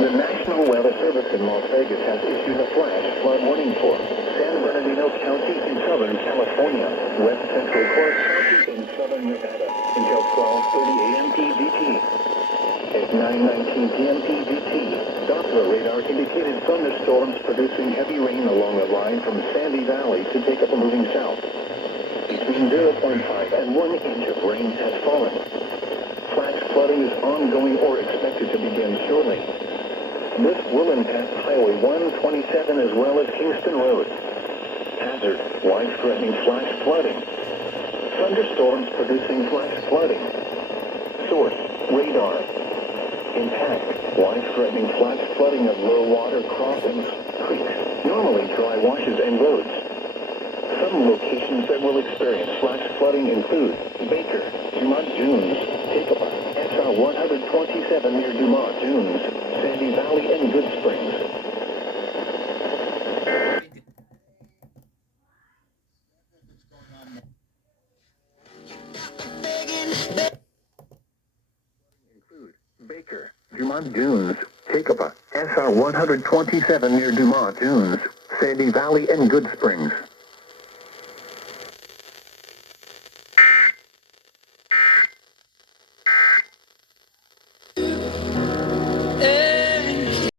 The National Weather Service in Las Vegas has issued a flash flood warning for San Bernardino County in Southern California, West Central Clark County in Southern Nevada until 12:30 AM PDT. At 9:19 PM PDT, Doppler radar indicated thunderstorms producing heavy rain along the line from Sandy Valley to Tecopa moving south. Between 0.5 and 1 inch of rain has fallen. Flash flooding is ongoing or expected to begin shortly. This will impact Highway 127 as well as Kingston Road. Hazard, life-threatening flash flooding. Thunderstorms producing flash flooding. Source, radar. Impact, life-threatening flash flooding of low water crossings, creeks, normally dry washes and roads. Some locations that will experience flash flooding include Baker, Dumont Dunes, Tecopa, SR 127 near Dumont Dunes, Sandy Valley, and Good Springs. Include Baker, Dumont Dunes, Tecopa, SR 127 near Dumont Dunes, Sandy Valley, and Good Springs.